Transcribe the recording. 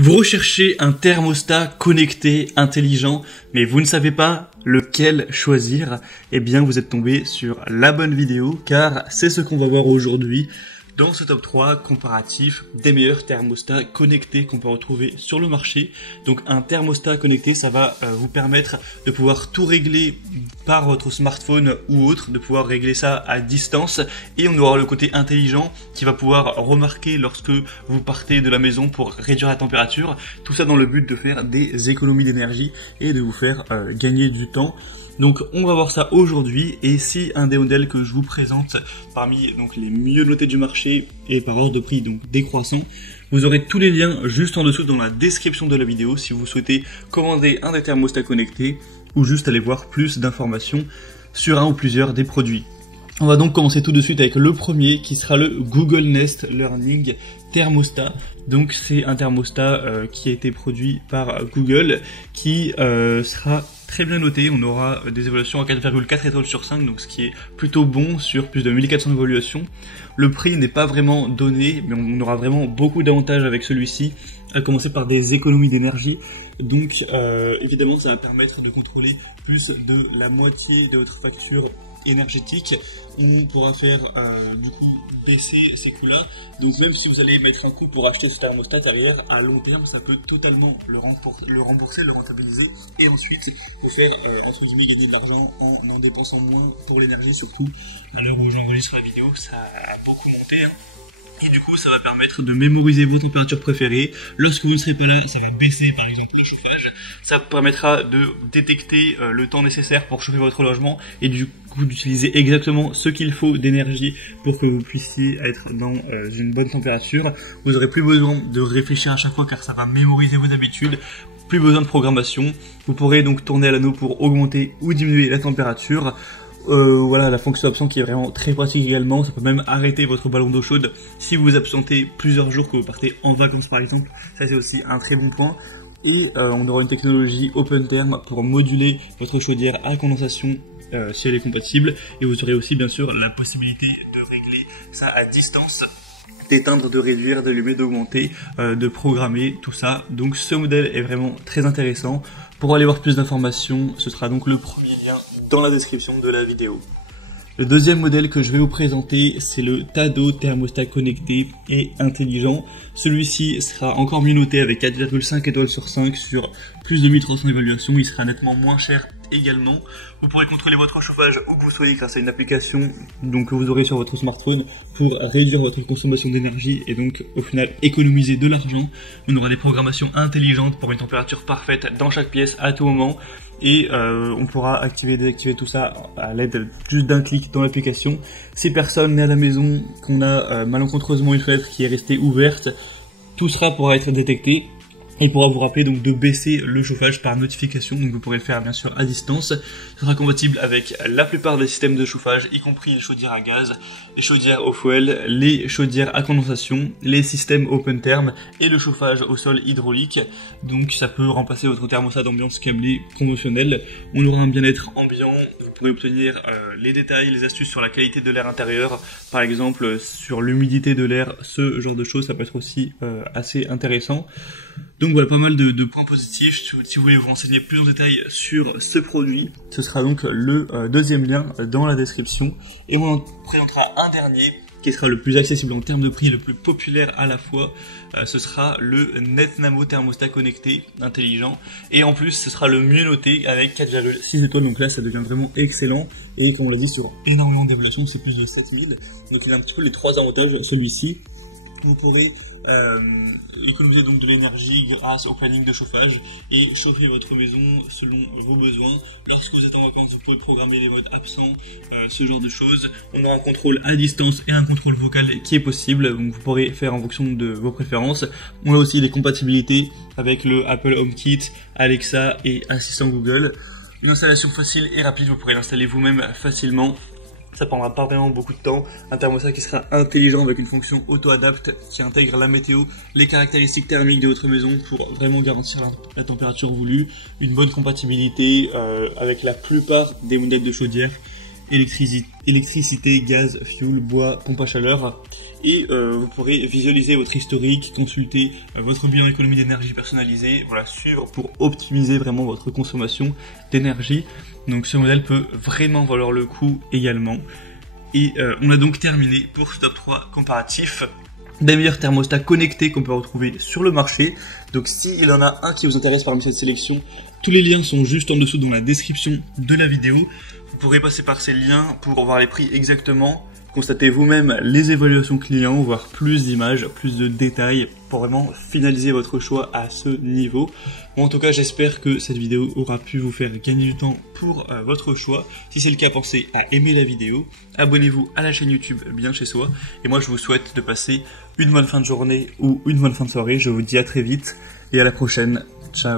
Vous recherchez un thermostat connecté, intelligent, mais vous ne savez pas lequel choisir. Eh bien, vous êtes tombé sur la bonne vidéo, car c'est ce qu'on va voir aujourd'hui dans ce top 3 comparatif des meilleurs thermostats connectés qu'on peut retrouver sur le marché. Donc un thermostat connecté, ça va vous permettre de pouvoir tout régler par votre smartphone ou autre, de pouvoir régler ça à distance, et on aura le côté intelligent qui va pouvoir remarquer lorsque vous partez de la maison pour réduire la température, tout ça dans le but de faire des économies d'énergie et de vous faire gagner du temps. Donc on va voir ça aujourd'hui, et c'est un des modèles que je vous présente parmi donc les mieux notés du marché et par ordre de prix donc décroissant. Vous aurez tous les liens juste en dessous dans la description de la vidéo si vous souhaitez commander un des thermostats connectés ou juste aller voir plus d'informations sur un ou plusieurs des produits. On va donc commencer tout de suite avec le premier qui sera le Google Nest Learning Thermostat. Donc c'est un thermostat qui a été produit par Google qui sera très bien noté. On aura des évaluations à 4,4 étoiles sur 5, donc ce qui est plutôt bon sur plus de 1400 évaluations. Le prix n'est pas vraiment donné, mais on aura vraiment beaucoup d'avantages avec celui-ci, à commencer par des économies d'énergie. Donc évidemment ça va permettre de contrôler plus de la moitié de votre facture énergétique. On pourra faire du coup baisser ces coûts-là. Donc même si vous allez mettre un coût pour acheter ce thermostat derrière, à long terme, ça peut totalement le rembourser, le rentabiliser, et ensuite vous faire entre guillemets gagner de l'argent en dépensant moins pour l'énergie, surtout à l'heure où j'enregistre la vidéo, ça a beaucoup monté. Et du coup, ça va permettre de mémoriser vos températures préférées. Lorsque vous ne serez pas là, ça va baisser par exemple le chauffage. Ça vous permettra de détecter le temps nécessaire pour chauffer votre logement et du coup d'utiliser exactement ce qu'il faut d'énergie pour que vous puissiez être dans une bonne température. Vous n'aurez plus besoin de réfléchir à chaque fois car ça va mémoriser vos habitudes. Plus besoin de programmation. Vous pourrez donc tourner à l'anneau pour augmenter ou diminuer la température. Voilà la fonction option qui est vraiment très pratique également. Ça peut même arrêter votre ballon d'eau chaude si vous vous absentez plusieurs jours, que vous partez en vacances par exemple. Ça c'est aussi un très bon point. Et on aura une technologie open term pour moduler votre chaudière à condensation si elle est compatible. Et vous aurez aussi bien sûr la possibilité de régler ça à distance, d'éteindre, de réduire, d'allumer, d'augmenter, de programmer tout ça. Donc ce modèle est vraiment très intéressant. Pour aller voir plus d'informations, ce sera donc le premier lien dans la description de la vidéo. Le deuxième modèle que je vais vous présenter, c'est le Tado thermostat connecté et intelligent. Celui-ci sera encore mieux noté avec 4,5 étoiles sur 5 sur plus de 1300 évaluations. Il sera nettement moins cher également. Vous pourrez contrôler votre chauffage où que vous soyez grâce à une application donc, que vous aurez sur votre smartphone pour réduire votre consommation d'énergie et donc au final économiser de l'argent. On aura des programmations intelligentes pour une température parfaite dans chaque pièce à tout moment. Et on pourra activer et désactiver tout ça à l'aide juste d'un clic dans l'application. Si personne n'est à la maison, qu'on a malencontreusement une fenêtre qui est restée ouverte, tout sera pourra être détecté et pourra vous rappeler donc de baisser le chauffage par notification. Donc vous pourrez le faire bien sûr à distance. Ce sera compatible avec la plupart des systèmes de chauffage, y compris les chaudières à gaz, les chaudières au fuel, les chaudières à condensation, les systèmes open term et le chauffage au sol hydraulique. Donc ça peut remplacer votre thermostat d'ambiance câblé conventionnel. On aura un bien-être ambiant. Vous pourrez obtenir les détails, les astuces sur la qualité de l'air intérieur, par exemple sur l'humidité de l'air, ce genre de choses. Ça peut être aussi assez intéressant. Donc voilà, pas mal de points positifs. Si vous voulez vous renseigner plus en détail sur ce produit, ce sera donc le deuxième lien dans la description. Et on en présentera un dernier qui sera le plus accessible en termes de prix et le plus populaire à la fois. Ce sera le NetNamo thermostat connecté intelligent. Et en plus, ce sera le mieux noté avec 4,6 étoiles. Donc là, ça devient vraiment excellent. Et comme on l'a dit, sur énormément d'évaluations, c'est plus de 7000. Donc il a un petit peu les trois avantages. Celui-ci, vous pourrez économiser donc de l'énergie grâce au planning de chauffage et chauffer votre maison selon vos besoins. Lorsque vous êtes en vacances, vous pouvez programmer les modes absents, ce genre de choses. On aura un contrôle à distance et un contrôle vocal qui est possible, donc vous pourrez faire en fonction de vos préférences. On a aussi des compatibilités avec le Apple HomeKit, Alexa et Assistant Google. Une installation facile et rapide, vous pourrez l'installer vous-même facilement. Ça prendra pas vraiment beaucoup de temps. Un thermostat qui sera intelligent avec une fonction auto-adapt qui intègre la météo, les caractéristiques thermiques de votre maison pour vraiment garantir la température voulue. Une bonne compatibilité avec la plupart des modèles de chaudière électricité, gaz, fuel, bois, pompe à chaleur. Et vous pourrez visualiser votre historique, consulter votre bilan économie d'énergie personnalisé, voilà, suivre pour optimiser vraiment votre consommation d'énergie. Donc ce modèle peut vraiment valoir le coup également. Et on a donc terminé pour ce top 3 comparatif des meilleurs thermostats connectés qu'on peut retrouver sur le marché. Donc s'il y en a un qui vous intéresse parmi cette sélection, tous les liens sont juste en dessous dans la description de la vidéo. Vous pourrez passer par ces liens pour voir les prix exactement, constater vous-même les évaluations clients, voir plus d'images, plus de détails pour vraiment finaliser votre choix à ce niveau. Bon, en tout cas, j'espère que cette vidéo aura pu vous faire gagner du temps pour votre choix. Si c'est le cas, pensez à aimer la vidéo, abonnez-vous à la chaîne YouTube Bien Chez Soi, et moi je vous souhaite de passer une bonne fin de journée ou une bonne fin de soirée. Je vous dis à très vite et à la prochaine. Ciao.